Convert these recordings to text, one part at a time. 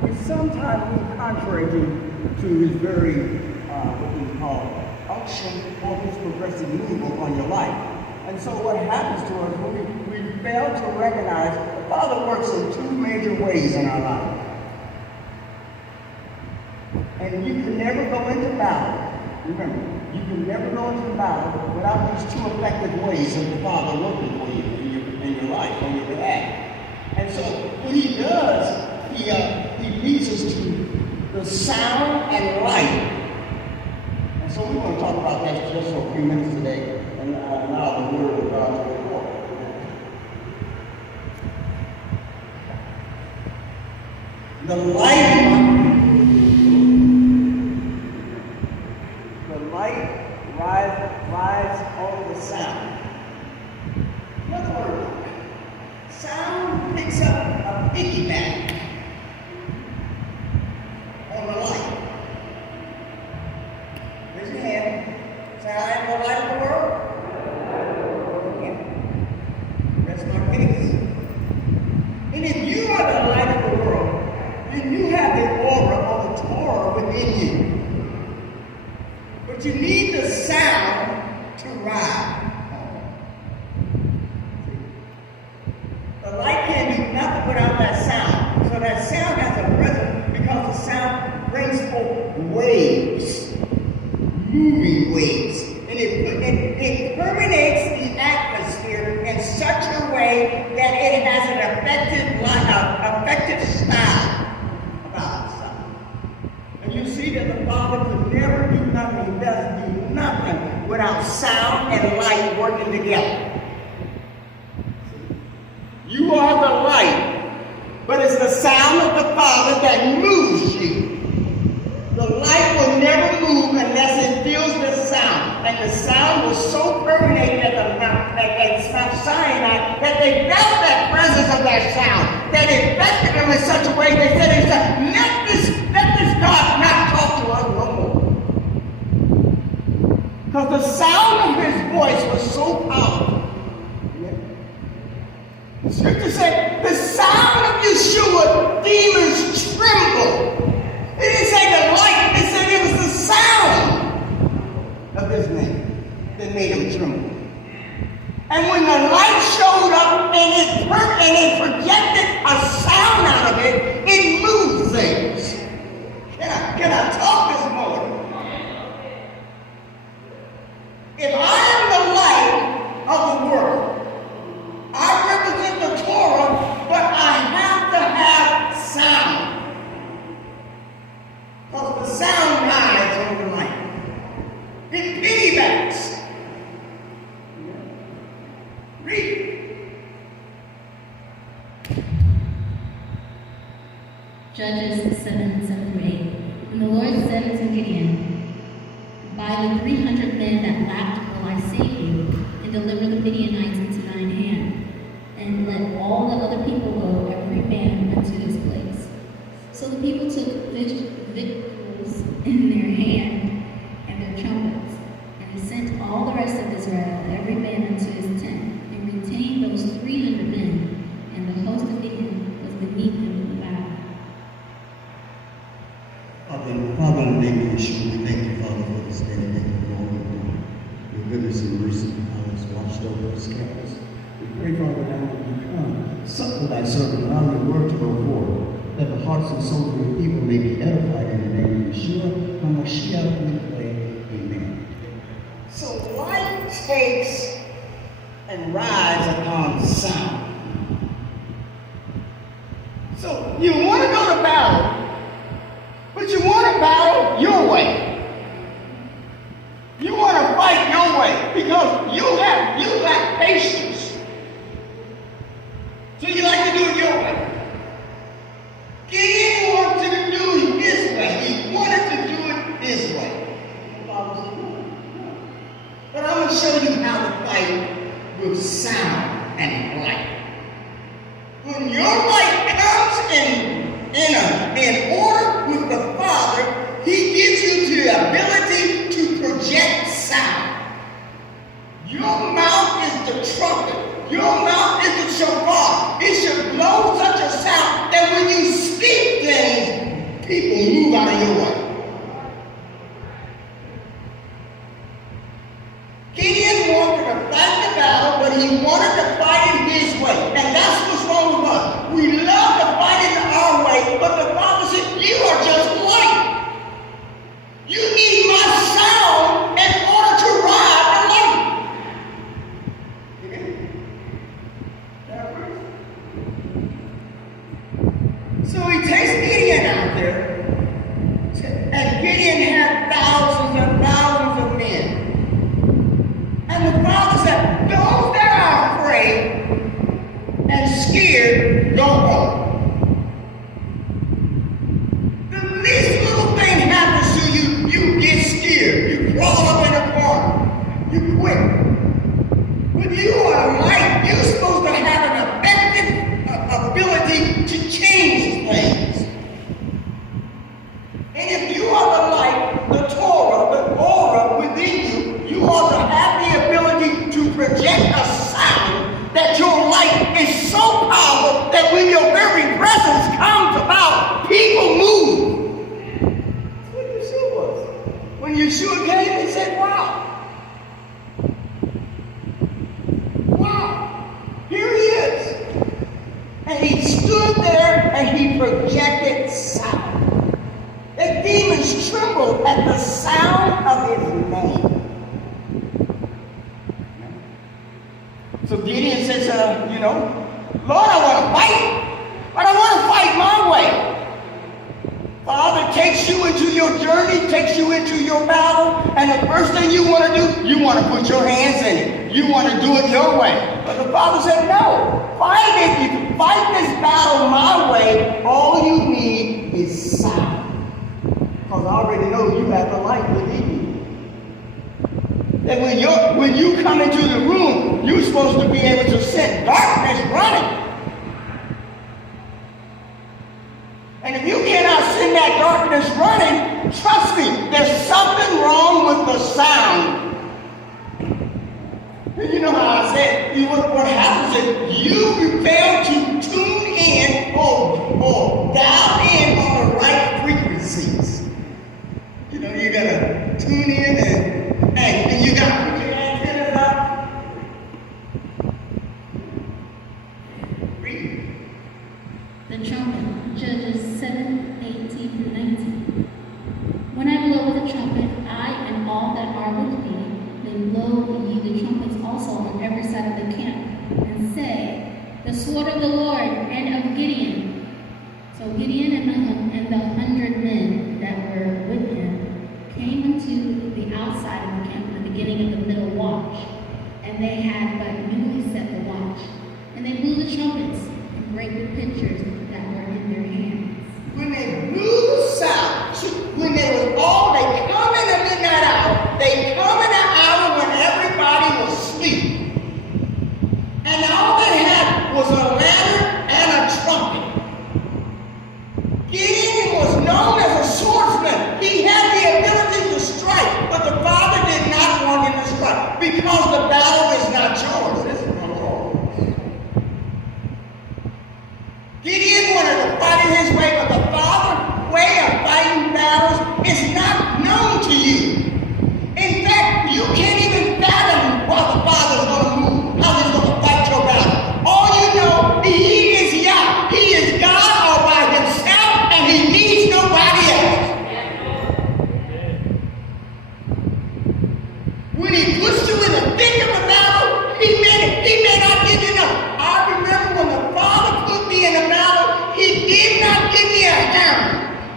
which sometimes moves contrary to his very, what we call, unction or his progressive move upon your life. And so what happens to us when we fail to recognize the Father works in two major ways in our life. And you can never go into battle. Remember, you can never go into battle without these two effective ways of the Father working for you in your life, on your behalf. And so what he does, he leads us to the sound and light. And so we want to talk about that just for a few minutes today, and allow the Word of God to go forward. The light rides on the sound. In other words, sound picks up a piggyback on the light. Raise your hand. Say, I am the light of the world. Yeah. That's my case. And if you are the light of the world, then you have the aura or the Torah within you. But you need the sound to ride on. The light can't do nothing without that sound. So that sound has a presence because the sound brings forth waves, moving waves. And it permeates the atmosphere in such a way that it has an effective style about itself. And you see that the Father could never do nothing, he doesn't do nothing without sound and light working together. You are the light, but it's the sound of the Father that moves you. The light will never move unless it feels the sound. And the sound was so permeated at Mount Sinai that they felt that presence of that sound, that it affected them in such a way they said, let this God not talk to us no more. Because the sound of his voice was so powerful. The scripture said, the sound of Yeshua, demons tremble. It didn't say the light, it said it was the sound of his name that made him tremble. And when the light showed up and it projected a sound out of it, it moved things. Can I talk this morning? If I am the light of the world, I represent the Torah, but I have to have sound. Because the sound rides on the light. It piggybacks. Read. Judges 7:7-8. And the Lord said unto Gideon, by the 300 men that lapped will I save you, and deliver the Midianites into thine hand, and let all the other people go, every man unto his place. So the people took victuals in their hand and their trumpets, and they sent all the rest of Israel, every man unto his tent, and retained those 300 men, and the host of Midian was beneath them in the battle. Father, in the name of Yeshua, we thank you, Father, for this day. Thank you for all you've done. Your goodness and mercy has watched over us, kept us. We pray, Father, now that you come, succor thy servant, allow your word to go forth, that the hearts and souls of your people may be edified in the name of Yeshua. HaMashiach, we pray. Amen. So light takes and rides upon sound. So you want to go to battle, but you want to battle your way. You want to fight your way because you lack patience. So you like to do it your way. Gideon wanted to do it his way. He wanted to do it his way. But I'm going to show you how to fight with sound and light. When your light comes in order with the Father, he gives you the ability to project sound. Your mouth is the trumpet. Your mouth is the shofar. It should blow such a sound that when you speak things, people move out of your way. Gideon wanted to fight the battle, but he wanted to fight it his way. And that's what's wrong with us. We love to fight it our way, but the Father said, you are just light. You need my sound in order to ride the light. So he takes Gideon out there, and Gideon had thousands and thousands of men. And the Father said, those that are afraid and scared, go home. The least little thing happens to you, you get scared. You crawl up in a corner. You quit. When you are light, you're supposed to have an effective ability to change things. And if you are the light, the Torah, the aura within you, you ought to have the ability to project a sound that your light is so powerful that when your very presence comes about, people move. That's what Yeshua was. When Yeshua came, he said, wow. Wow. Here he is. And he stood there and he projected sound. The demons trembled at the sound of his name. So Gideon says, Lord, I want to fight, but I want to fight my way. Father takes you into your journey, takes you into your battle, and the first thing you want to do, you want to put your hands in it. You want to do it your way. But the Father said, no, fight it. You can fight this battle my way. All you need is sound. Because I already know you have the light within you. That when you come into the room, you're supposed to be able to set darkness running. And if you cannot send that darkness running, trust me, there's something wrong with the sound. And you know how I said, what happens is you fail to tune in or dial in on the right frequencies. You gotta tune in and you gotta put your antennas up. Read. The trumpet, Judges 7:18-19. When I blow with the trumpet, I and all that are with me, then blow ye the trumpets also on every side of the camp, and say, the sword of the Lord and of Gideon. So Gideon and the 100 men that were with him came into the outside of the camp at the beginning of the middle watch, and they had but newly set the watch. And they blew the trumpets and brake the pitchers that were in their hands. When they blew the sound, when they come in the midnight hour, they come in an hour when everybody was asleep. And all they had was a lantern and a trumpet. Gideon was known as a swordsman. He had the ability to strike, but the Father did not want him to strike because the battle is not yours. This is the Lord. Gideon wanted to fight it his way, but the Father's way of fighting battles is not known to you. In fact, you can't even fathom while the Father's going to move, how he's going to fight your battle. All you know, he is Yah. He is God all by himself, and he needs nobody else. When he puts you in the thick of the battle, he may not give you enough. I remember when the Father put me in a battle, he did not give me a hammer.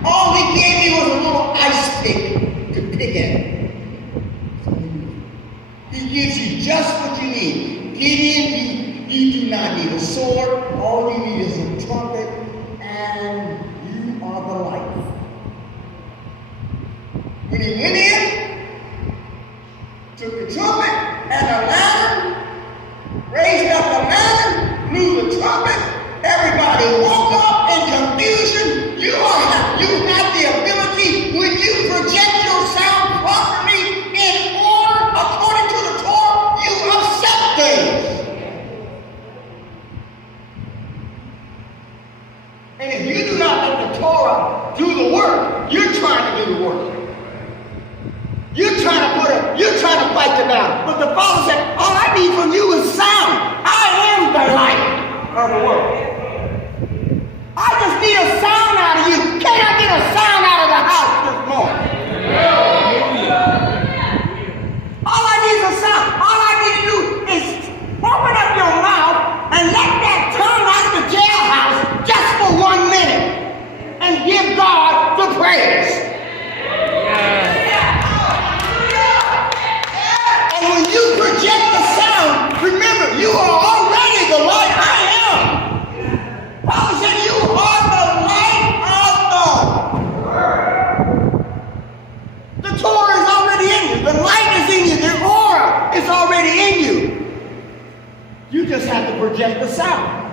All he gave me was a little ice pick to pick at. He gives you just what you need. Gideon, you do not need a sword. All you need is a trumpet, and you are the light. When he went in, took the trumpet and the lantern, raised up the lantern, blew the trumpet, everybody woke up in confusion. You have the ability, when you project your sound properly in order, according to the Torah, you accept things. And if you do not let the Torah do the work. You're trying to do the work. You're trying to fight the battle. But the Father said, all I need from you is sound. I am the light of the world. I just need a sound out of you. Can I get a sound out of the house this morning? All I need is a sound. All I need to do is open up your mouth and let that tongue out of the jailhouse just for 1 minute and give God the praise. And when you project the sound, remember, you are already the light I am. Paul said, you are the light of the world. The Torah is already in you. The light is in you. The aura is already in you. You just have to project the sound.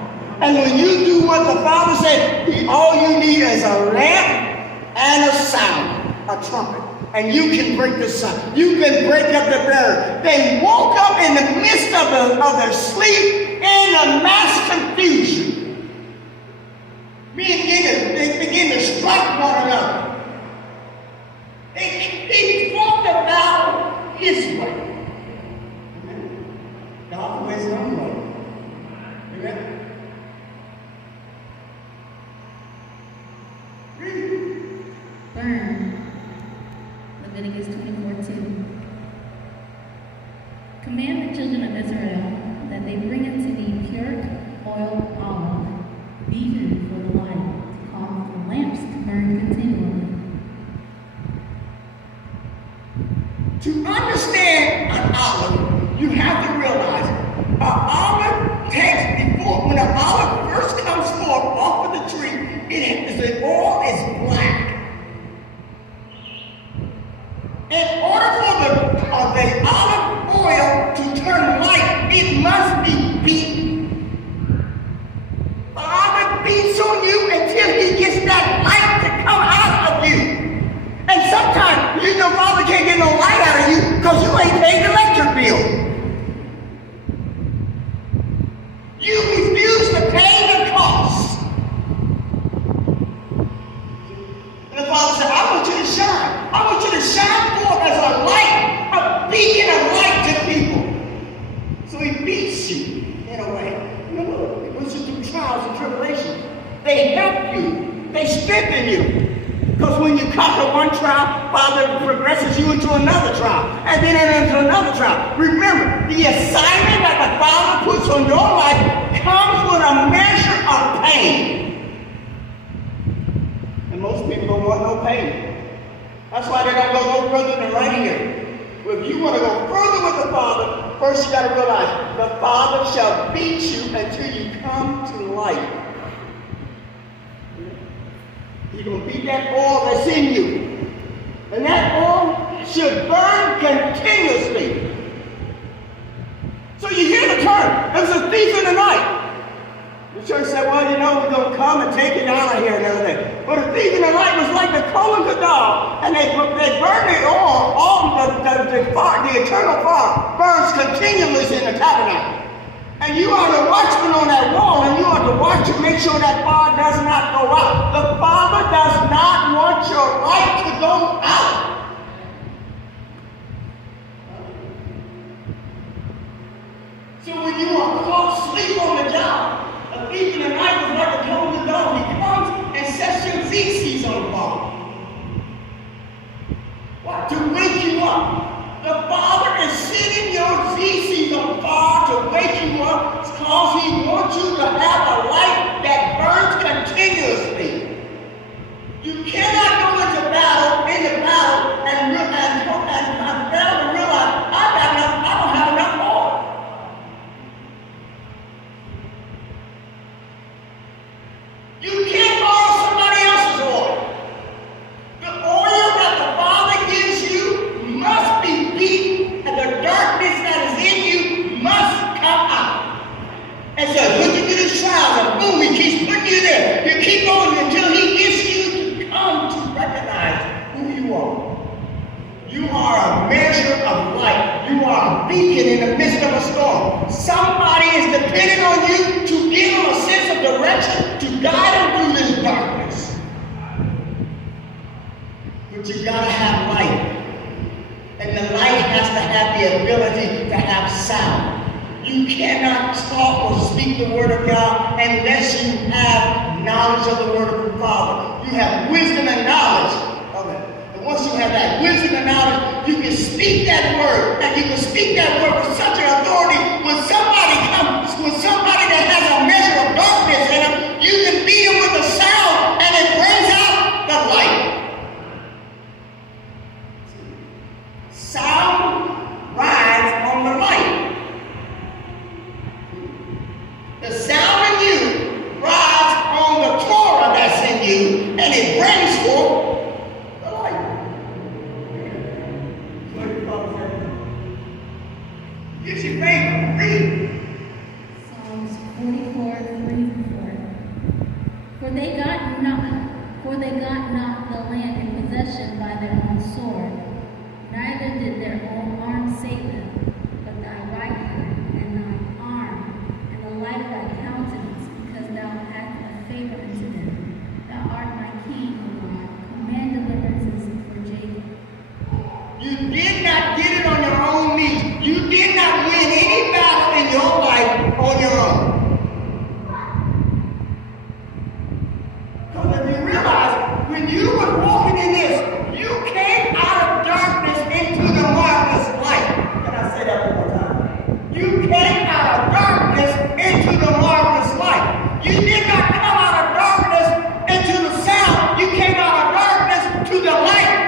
And when you do what the Father said, all you need is a lamp and a sound, a trumpet. And you can break the sound. You can break up the barrier. They woke up in the midst of their sleep in a mass confusion. They begin to strike one another. They fought the battle his way. God's way is the only way. Amen. Burn. Leviticus 24:2. Command the children of Israel that they bring into thee pure oil olive, beaten for the light, to cause the lamps to burn continually. To understand an olive, you have to realize an olive takes before, when an olive first comes forth off of the tree, the oil is black. In order for the olive oil to turn white, it must be beaten. The olive beats on you until he gets that light to come out of you. And sometimes, you know, Father can't get no light out of you because you ain't paid the electric bill. You refuse to pay the cost. And the Father said, I want you to shine. I want you to shine forth as a light, a beacon of light to people. So he beats you in a way. You know, it was just through trials and tribulations. They help you. They strengthen you. Because when you conquer one trial, Father progresses you into another trial. And then into another trial. Remember, the assignment that the Father puts on your life comes with a measure of pain. And most people don't want no pain. That's why they don't go no further than right here. Well, if you want to go further with the Father, first you got to realize the Father shall beat you until you come to light. He's going to beat that oil that's in you. And that oil should burn continuously. So you hear the term, there's a thief in the night. The church said, well, you know, we're going to come and take it out of here and everything. But a thief in the night was like the Kohen Gadol, and they burned the oil, all the eternal fire burns continuously in the tabernacle. And you are the watchman on that wall, and you are to watch to make sure that fire does not go out. The Father does not want your light to go out. So when you are caught asleep on the job, a thief in the night was like a Kohen Gadol. He comes and sets your feces on the wall. What? To wake you up. The Father is sending your feces on fire to wake you up because He wants you to have a light that burns continuously. You cannot go into battle, and fail to realize I don't have enough oil. You can't borrow somebody else's oil. The oil that the Father gives you must be beaten, and the darkness that is in you must come out. And so when you do this trial, and boom, He keeps putting you there. You keep going until He gets you to come to recognize who you are. You are a measure of light. You are a beacon in the midst of a storm. Somebody is depending on you to give them a sense of direction, to guide them through God unless you have knowledge of the word of the Father. You have wisdom and knowledge of it. And once you have that wisdom and knowledge, you can speak that word. And you can speak that word with such an authority. When somebody that has a measure of darkness in them, you can beat them with a sound and it brings out the light. Sound rides on the light. The sound in you rides on the Torah that's in you, and it brings forth the light. Gives you faith. Read. Psalms 44, 3-4. For they got not the land in possession by their own sword, neither did their own arm save them, but thy right hand and thine arm, and the light of thy countenance, because thou hast a favor unto them. Thou art my king, O God. Command deliverances for Jacob. You did not get it on your own knees. You did not win any battle in your life on your own. Because if you realize, when you were walking in this, you came out of darkness into the marvelous light. Can I say that one more time? You came out of darkness into the marvelous light. You did not come out of darkness into the sound. You came out of darkness to the light.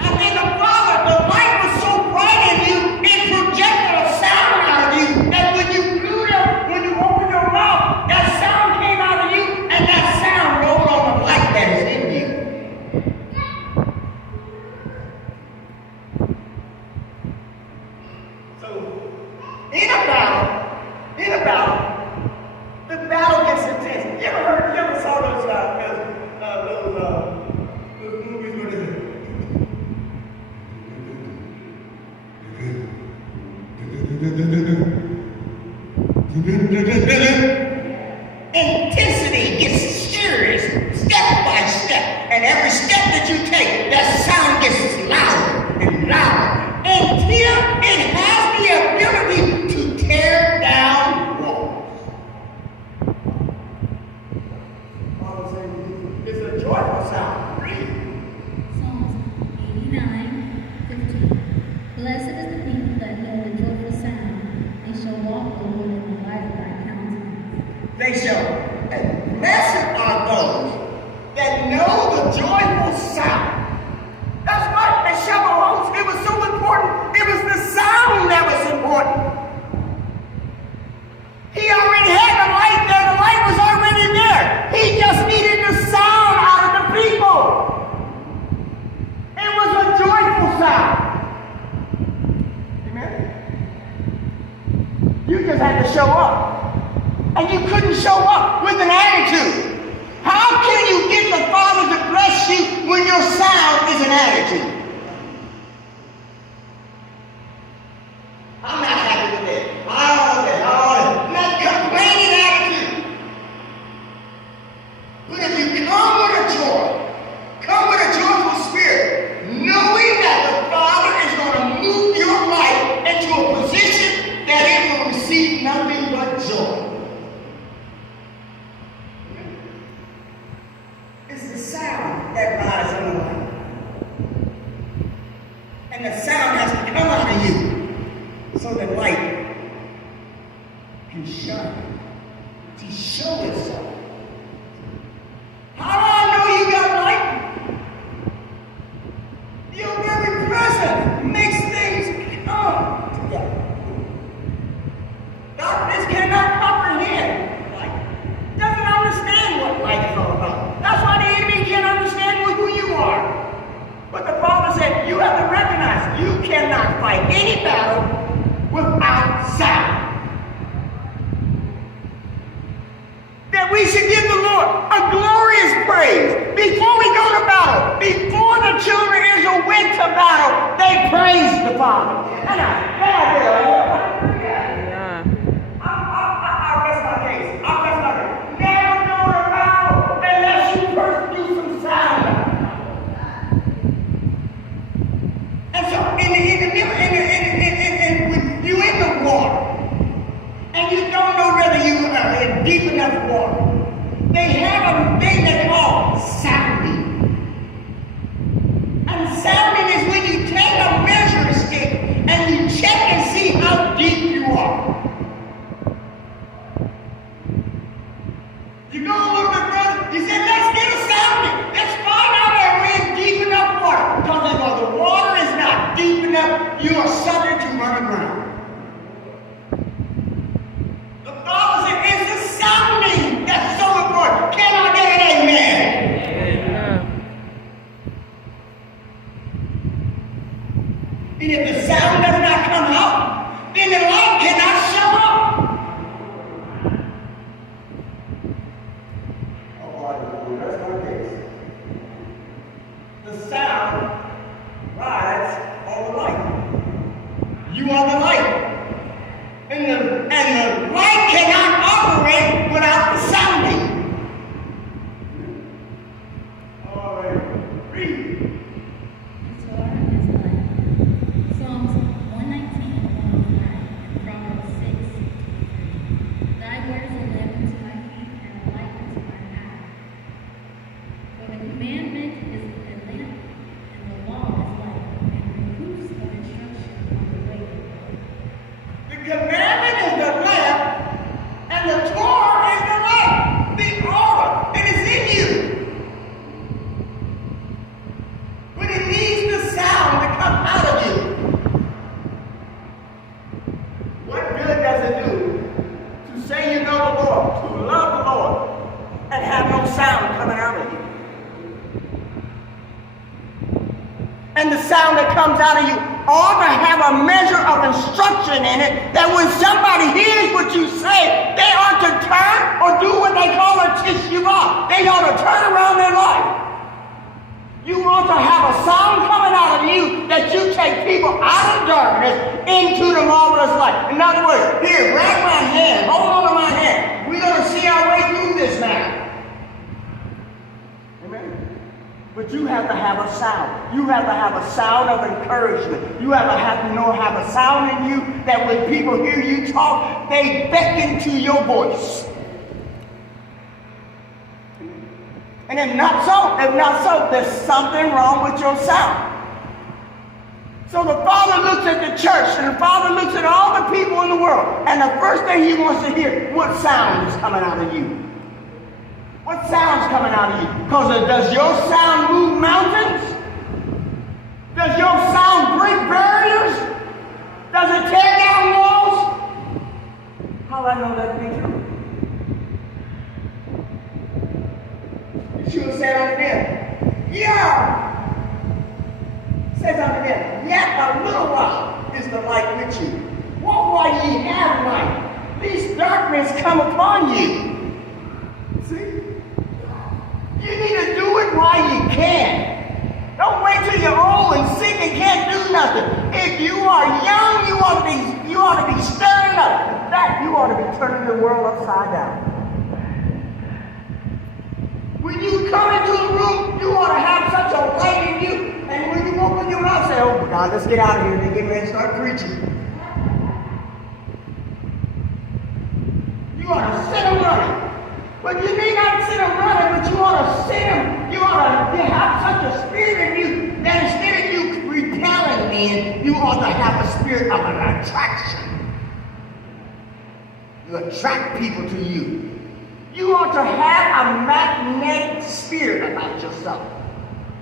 And then the light was so bright in you, it projected a sound out of you. And when you opened your mouth, that sound came out of you, and that sound rolled on the light that is in you. So, in a battle, the battle gets intense. You ever saw those movies where they intensity gets serious step by step, and every step that you take, that sound gets louder and louder until it has the ability to tear down walls. It's a joyful sound. Read. Psalms 89, 15. Blessed is the people that know the joyful sound. They shall walk the Lord in the light of thy countenance. They shall. Blessed are those that know the joyful sound. That's what at Shabbat, it was so important. It was the sound that was important. He already had the light there. The light was already there. He just needed the sound out of the people. It was a joyful sound. Amen? You just had to show up. And you couldn't show up with an attitude. How can you get the Father to bless you when your sound is an attitude? I'm not happy with it. I don't want that. I don't want it. Not complaining attitude. But if you come with a joyful spirit, knowing that the Father is going to move your life into a position that it will receive nothing but joy. It's the sound that rides on the light. And the sound has to come out of you so the light can shine, to show itself. How do I know you got light? Your very presence makes things come together. Darkness cannot comprehend light. Doesn't understand what light is all about. That's why the enemy can't understand who you are. But the Father said, you have to recognize you cannot fight any battle without sound. That we should give the Lord a glorious praise. Before we go to battle, before the children of Israel went to battle, they praised the Father. And I rest my case. Never go to battle unless you first do some sound. And so, when you're in the war, and you don't in deep enough water. They have a thing they call sounding. And sounding is when you take a measuring stick and you check and see how deep you are. You go a little bit further, you say, let's get a sounding. Let's find out that we're in deep enough water. Because if the water is not deep enough, you are subject to run aground. The Bible says it's the sounding that's so important. Can I get an amen? And if the sound does not come out, then the light cannot show up. Oh, that's my case. The sound rides on the light. You are the light. And the light cannot operate without the sounding. All right, read. Psalms 119 and 109, and Proverbs 6:23. Thy words are a lamp unto my feet and a light unto my path. For the commandment is a lamp, and the law is light, and reproofs of instruction on the way. The commandment is the lamp, and the Torah is the light. The order, and it's in you. But it needs the sound to come out of you. What good does it do to say you know the Lord, to love the Lord, and have no sound coming out of you? And the sound that comes out of you ought to have a measure of instruction in it, that when somebody hears what you say, they ought to turn or do what they call a teshuvah. They ought to turn around their life. You ought to have a sound coming out of you that you take people out of darkness into the marvelous light. In other words, here, grab my hand, hold on to my hand. We're going to see our way through this now. Amen. But you have to have a sound. You have to have a sound of encouragement. You have a sound in you that when people hear you talk, they beckon to your voice. And if not so, there's something wrong with your sound. So the Father looks at the church, and the Father looks at all the people in the world, and the first thing He wants to hear, what sound is coming out of you? What sound's coming out of you? Because does your sound move mountains? Does your sound break barriers? Does it tear down walls? How do I know that to be true? You should have said unto them, yeah. Says unto them, yet a little while is the light with you. Walk while ye have light, lest darkness come upon you. See? You need to do it while you can. Don't wait till you're old and sick and can't do nothing. If you are young, you ought to be stirring up. In fact, you ought to be turning the world upside down. When you come into the room, you ought to have such a light in you. And when you open your mouth, say, oh God, let's get out of here and get ready to start preaching. You ought to sit them running. But you need not sit them running, but you ought to sit them. You ought to have such a spirit in you that instead of you repelling men, you ought to have a spirit of an attraction. You attract people to you. You ought to have a magnetic spirit about yourself.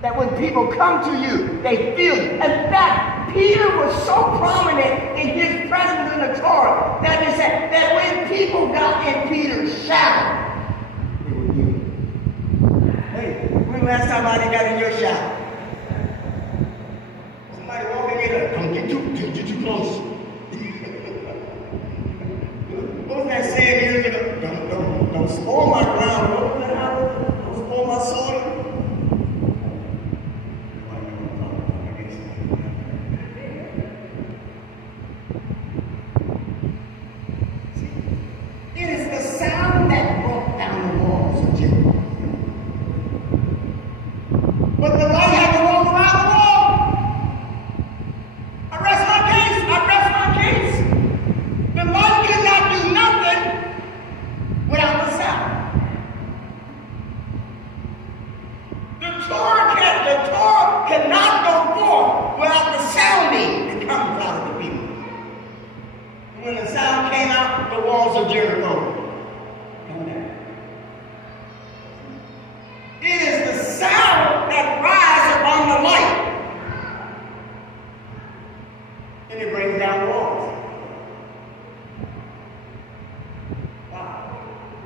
That when people come to you, they feel it. In fact, Peter was so prominent in his presence in the Torah that they said that when people got in Peter's shadow, they were healed. Hey, when last time I got in your shadow? Somebody walking in there, don't get too close. What was that saying years ago? Don't spoil my ground. What was that, Howard? Don't spoil my soil. It is the sound that broke down the walls of Jericho. But the light had to walk around the wall. I rest my case. The light could not do nothing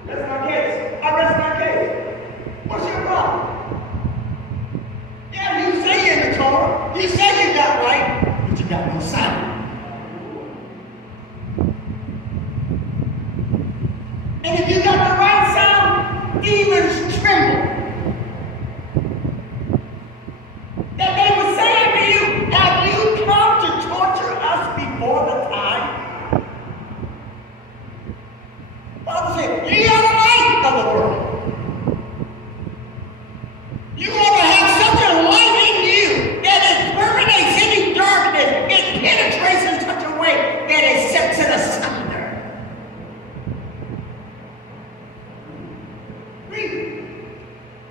That's my case. I rest my case. What's your problem? Yeah, you say you're in the Torah. You say you got right, but you got no sound. And if you got the right sound, demons tremble. That they would say unto you, have you come to torture us before the time? Bible said, ye are the light of the world. You ought to have such a light in you that it permeates any darkness. It penetrates in such a way that it sets it asunder.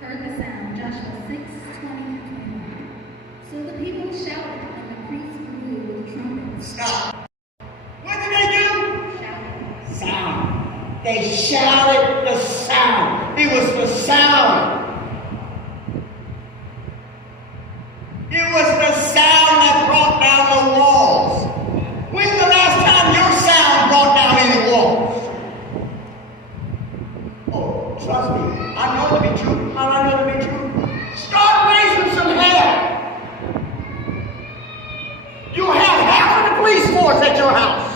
Heard the sound, Joshua 6:20-21. So the people shouted, and the priests blew with trumpets. Stop. What did they do? Shouted. Sound. They shouted the sound. It was the sound. It was the sound that brought down the walls. When's the last time your sound brought down any walls? Oh, trust me. I know it to be true. How I know it to be true? Start raising some hell. You'll have half of the police force at your house.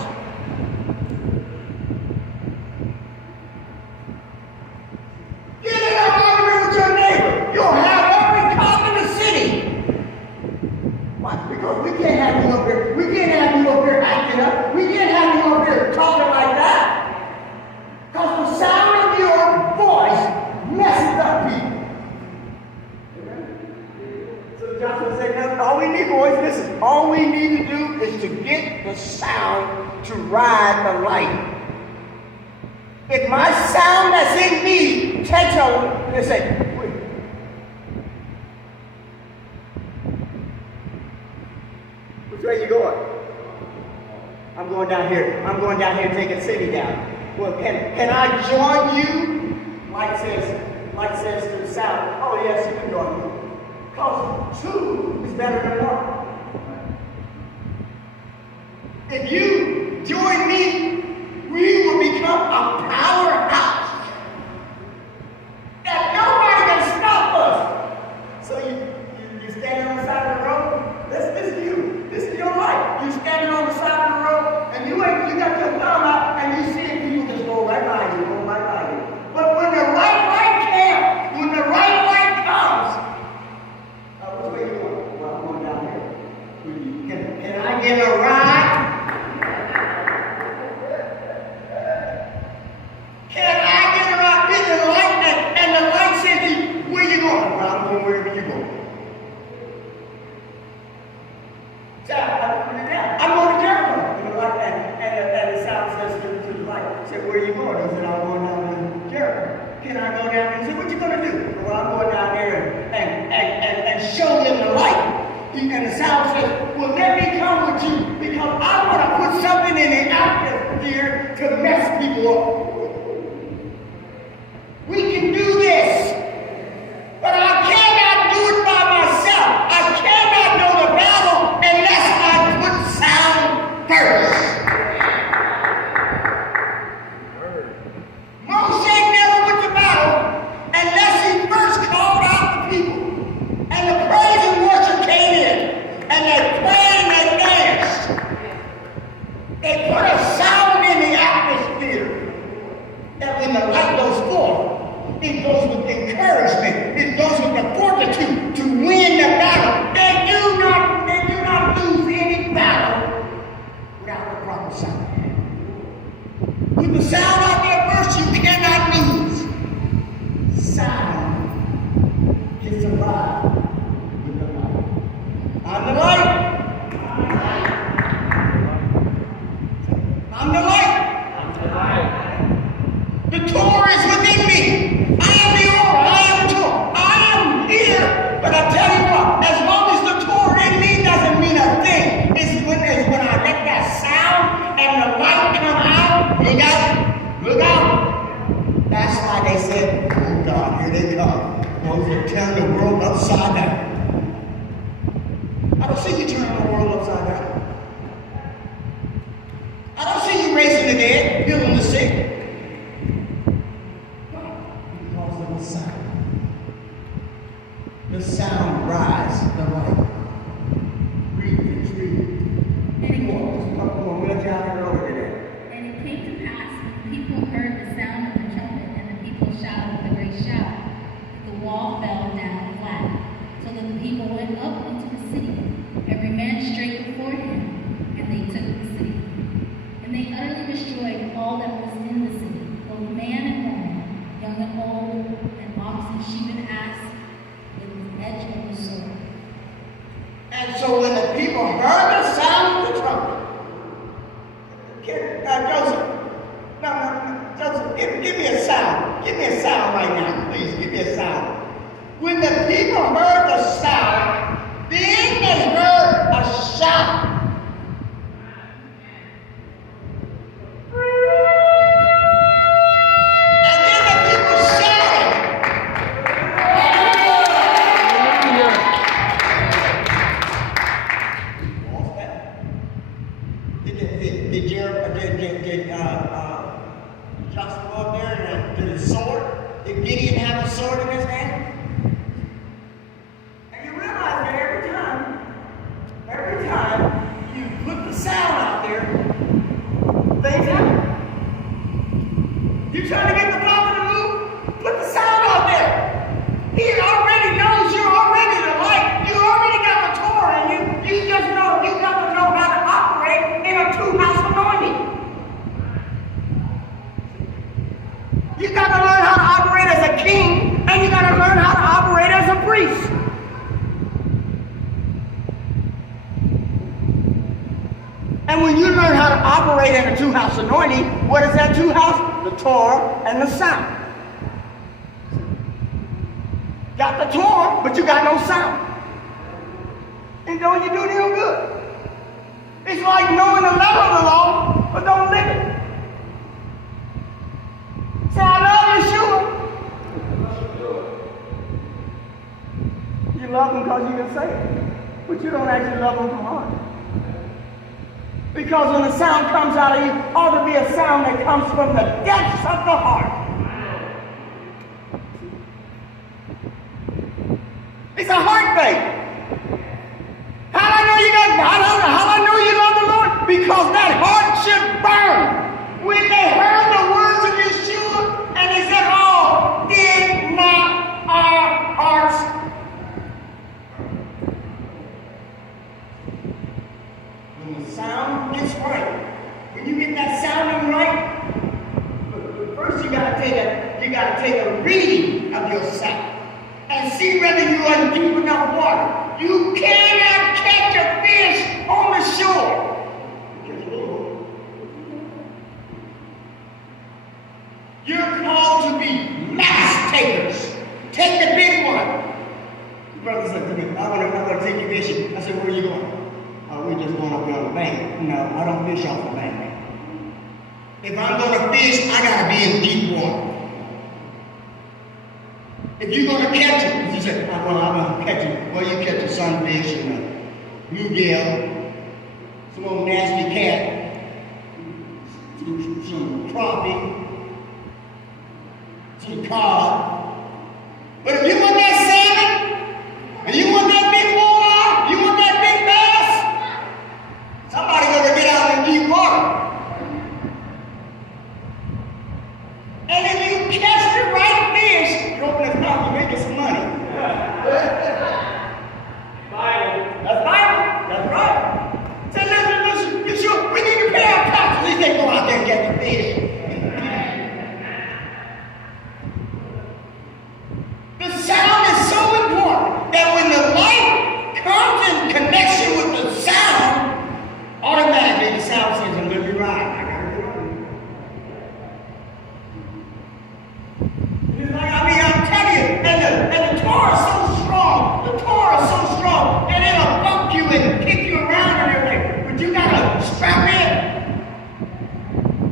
Get in an argument with your neighbor. You'll have every cop in the city. Why? Because we can't have you up here. We can't have you up here acting up. We can't have you up here talking like that. Because the sound of your voice messes up people. So Joshua said, all we need, boys, listen, all we need to do is to get the sound to ride the light. If my sound that's in me takes a, they say, wait. Which way you going? I'm going down here. I'm going down here to take a city down. Well, can I join you? Light says to the sound, oh yes, you can join me. Because two is better than one. If you join me, we will become a powerhouse that nobody can stop us. So you standing on the side of the road. This is you. This is your life. You standing on the side of the road, and you got your thumb out, and you see people just go right by you, go right by you. But when the right light comes, which way you going? Well, I'm going down here. Can I get a ride? Can I get a ride? Get the light, and the light says to you, where you going? Well, I'm going wherever you go. So I'm going to Jericho. And the light, and the sound says to the light, said, where are you going? He said, I'm going down to Jericho. Can I go down there? He said, what you going to do? Well, I'm going down there and show them the light. And the sound says, well, let me come with you because I want to put something in the atmosphere to mess people up. We can do this, but I cannot do it by myself. I cannot know the battle unless I put sound first. Moshe never went to battle unless he first called out the people. And the praise and worship came in. And they played and they danced. They put a sound in the atmosphere. And when the light goes forth, it goes with encouragement. It goes with the fortitude to win the battle. They do not lose any battle without the proper sound. With the sound out there first, you cannot lose. Sound gets alive with the light. I'm the light. I'm the light. I'm the light. The Torah is within me. I am the Torah. I am Torah. I am here. But I tell you what, as long as the Torah in me doesn't mean a thing. It's when I let that sound and the light come out. Look out. Look out. That's why they said, oh God, here they come. Those that turn the world upside down. I don't see you turning the world upside down. I don't see you raising the dead, healing the sick. heard the sound of the trumpet, and the people shouted with a great shout. The wall fell down flat, so that the people went up into the city, every man straight before him, and they took the city. And they utterly destroyed all that was in the city, both man and woman, young and old, and oxen, sheep and ass, with the edge of the sword. And so when the people heard the sound of the trumpet, Joseph, give me a sound. Give me a sound right now, please. Give me a sound. When the people heard the sound, then they heard a shout. And then the people shouted. What's that? Did Joshua go up there and did his sword? Did Gideon have a sword in his hand? And you realize that every time you put the sound out there, things happen. You trying to get the prophet to move? Put the sound out there. He already knows you're already the light. You already got the Torah in you. You just know you got to know how to operate in a two-house anointing. You got to learn how to operate as a king, and you got to learn how to operate as a priest. And when you learn how to operate in a two-house anointing, what is that two-house? The Torah and the sound. Got the Torah, but you got no sound. And don't you do no good. It's like knowing the letter of the law, but don't live it. Say, I love Yeshua. You love him because you can say it, but you don't actually love him from heart. Because when the sound comes out of you, it ought to be a sound that comes from the depths of the heart. It's a heart thing. How I know you love the Lord? Because that heart should burn. When they heard the words of Yeshua, and they said, "Oh, did not our hearts?" When the sound gets right, when you get that sounding right, first you gotta take a reading of yourself and see whether you are in deep enough water. You cannot catch a fish on the shore. You're called to be mass takers. Take the big one. The brother said to me, I'm going to take you fishing. I said, where are you going? Oh, we're just going up here on the bank. No, I don't fish off the bank. If I'm going to fish, I got to be in deep water. If you're going to catch it, you say, well, I'm going to catch it. Well, you catch a sunfish and a bluegill, some old nasty cat, some crappie, some cod. But if you want that salmon, and you want that big walleye, you want that big bass, somebody got to get out in deep water. And if you catch the right fish, you open his mouth, you're making some money. Bible. That's Bible. That's right. Say, listen, you sure? We need to pay our taxes. He said, go out there and get the fish. The sound is so important that when the light comes in connection with the sound, automatically the sound says, I'm going to be right. I got to go on. I'm telling you, and the Torah is so strong. The Torah is so strong, and it'll bump you and kick you around and everything. But you got to strap in.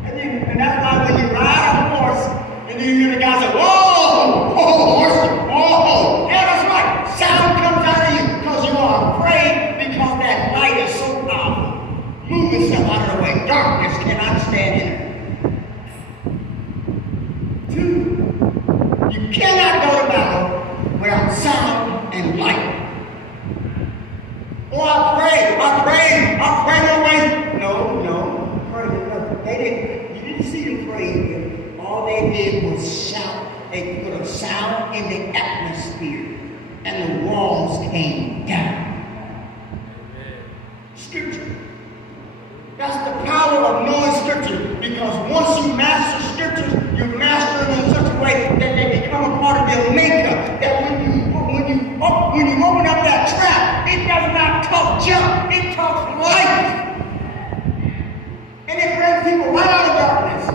And that's why when you ride a horse, and you hear the guy say, whoa, whoa, horse, whoa. Yeah, that's right. Sound comes out of you because you are afraid because that light is so powerful. Move yourself out of the way. Darkness cannot stand in it. Two, you cannot go to battle without sound and light. Oh, I pray my way. No. They didn't. You didn't see them pray all all they did was shout. They put a sound in the atmosphere, and the walls came down. Scripture. That's the power of knowing Scripture, because once you master Scriptures, you master them in such a way that they become a part of your makeup. That when you open up that trap, it does not talk junk, it talks life. And it brings people right out of darkness.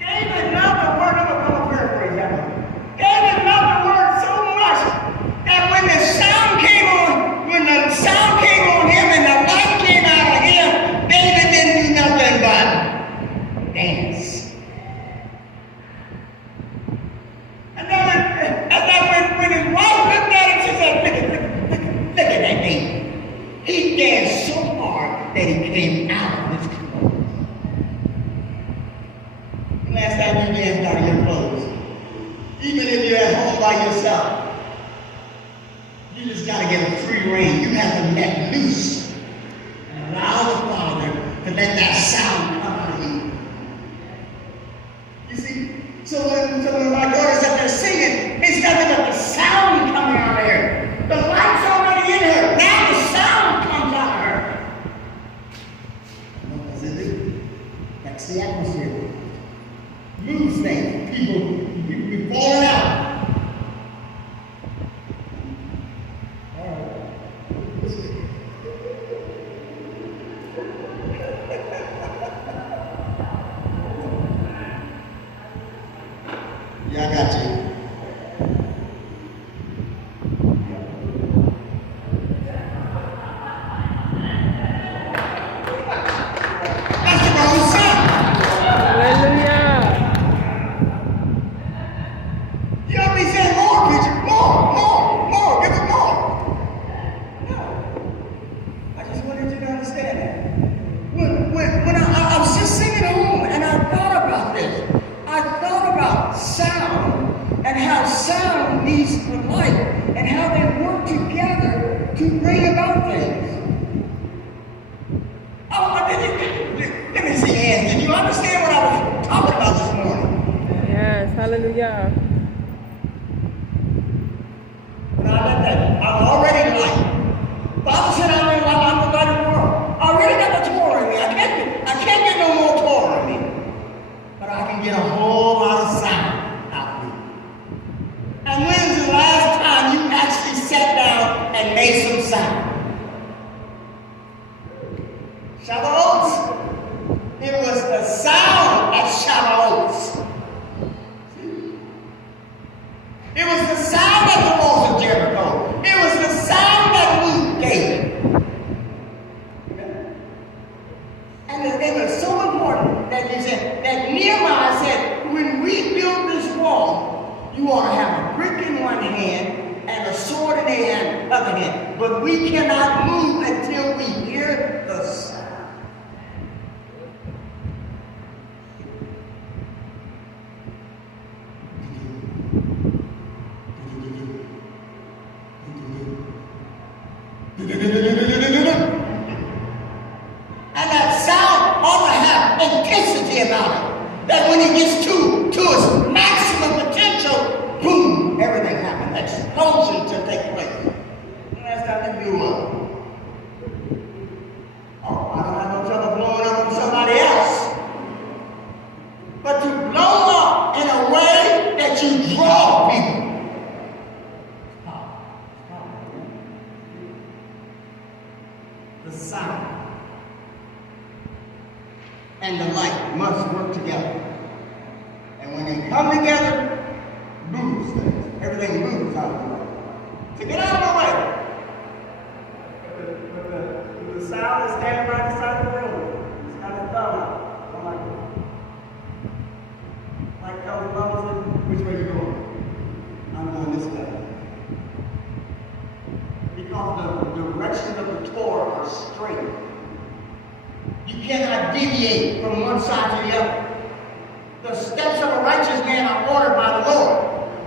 David loved the word. I'm going to paraphrase that one. David loved the word so much that when the sound came on him and the light came out of him, David didn't do nothing but dance. And then when his wife looked at him, she said, look at that baby. He danced so hard that he came out of his clothes. The last time you danced out of your clothes, even if you're at home by yourself, you just got to get a free rein. You have to let loose and allow the Father to let that sound come out of you. You see? So when my daughter sat there singing, it's nothing but the sound coming out of her. The light's already in her. Now the sound comes out of her. What does it do? That's the atmosphere. Moves things. People falling out. Yeah, I got you. That's the wrong sound. Hallelujah. You ought to be saying more, preacher. More. Give it more. No. I just wanted you to understand that. When I was just singing at home and I thought about this. I thought about sound and how sound needs for light and how they work together to bring about things. Let me see hands. Did you understand what I was talking about this morning? Yes, hallelujah. When I let that, I'm already light. Father said I'm the light of the world. I already got the Torah in me. I can't get no more Torah in me. But I can get a whole lot of sound out of me. And when's the last time you actually sat down and made some sound? Shabbat. It was the sound at Shabbat. It was the sound at the walls of Jericho. It was the sound that moved David. And it was so important that he said, that Nehemiah said, when we build this wall, you ought to have a brick in one hand and a sword in the other hand. But we cannot move until we hear the sound. And that sound ought to have intensity about it. That when it gets to its maximum potential, boom, everything happens. Explosion to take place. And that's got to do what? Oh, I don't have no trouble blowing up on somebody else. But to blow up in a way that you draw people. The sound and the light must work together. And when they come together, moves things. Everything moves out of the way. To get out of the way. But the sound is standing right beside the room. It's got his thumb out. I'm like Kelly Robinson, which way you going? I'm going this way. Because the directions of the Torah are straight. You cannot deviate from one side to the other. The steps of a righteous man are ordered by the Lord.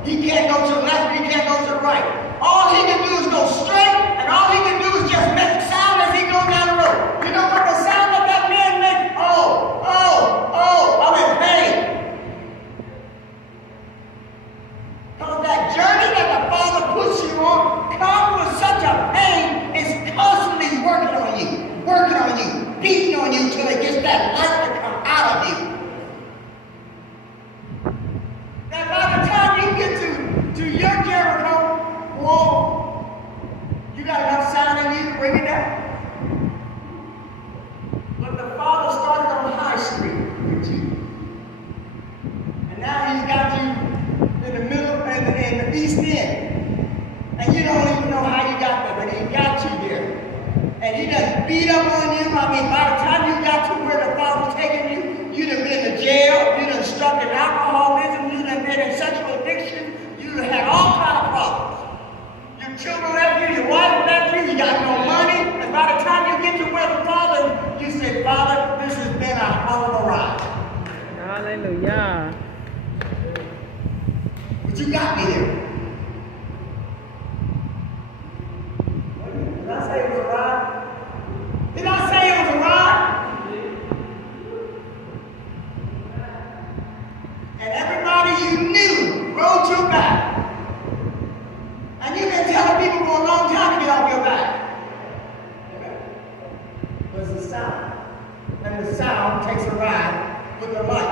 He can't go to the left, he can't go to the right. All he can do is go straight, and all he can do is just make sound as he goes down the road. You know what the sound of that man makes? Hallelujah. But you got me there. Did I say it was a ride? Did I say it was a ride? And everybody you knew rode your back. And you've been telling people for a long time to get off your back. There's the sound. And the sound takes a ride with the light.